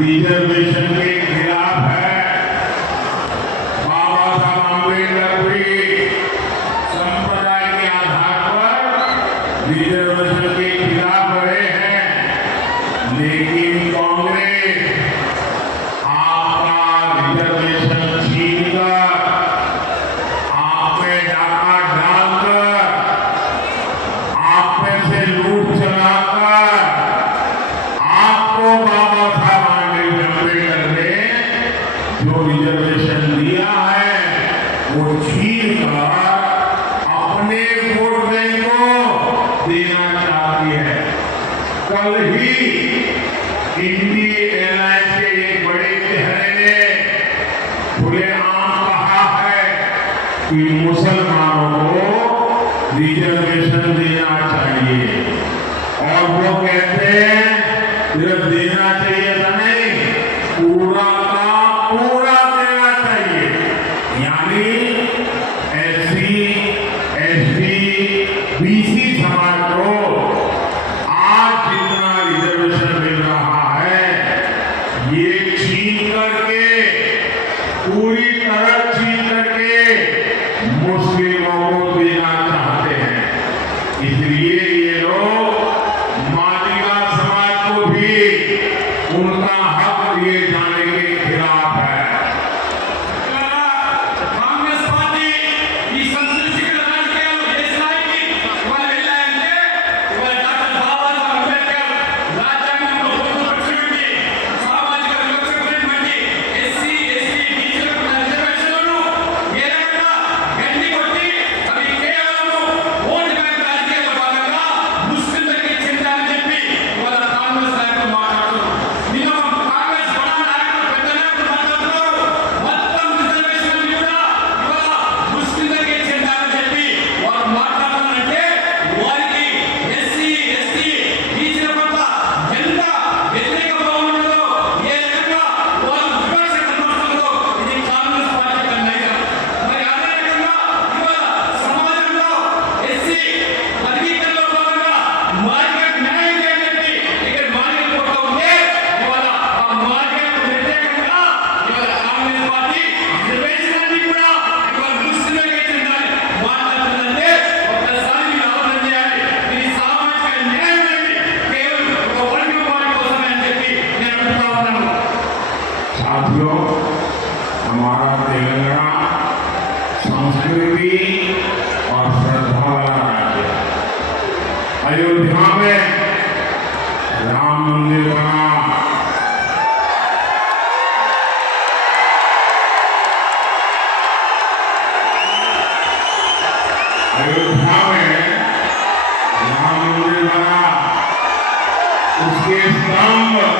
Reservation के खिलाफ है। बाबा साहब आम्बेडकर भी संप्रदाय के आधार पर रिजर्वेशन के खिलाफ रहे हैं। लेकिन कांग्रेस आपका रिजर्वेशन छीनकर, आप पे डाका डालकर, आप में से लूट चलाकर आपको बाबा साहब आम्बेडकर ने जो रिजर्वेशन दिया है वो छीन कर अपने वोट बैंक को देना चाहती है कल ही इंडी एयरलाइंस के एक बड़े चेहरे ने खुलेआम कहा है कि मुसलमानों को रिजर्वेशन देना चाहिए। और वो कहते हैं, सिर्फ़ देना चाहिए तो नहीं, पूरा का पूरा देना चाहिए। यानी एससी, एसटी, बीसी समाज को आज जितना रिजर्वेशन मिल रहा है, ये छीन करके पूरी तरह साथियों, हमारा तेलंगाना संस्कृति और श्रद्धा वाला राज्य अयोध्या में राम मंदिर बना। अयोध्या में राम मंदिर बना। उसके स्तंभ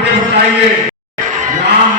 मुझे बताइए राम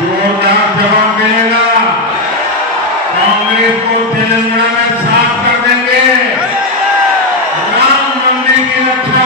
जोरदार जवाब मिलेगा। कांग्रेस को तेलंगाना में साफ़ कर देंगे। राम मंदिर की रक्षा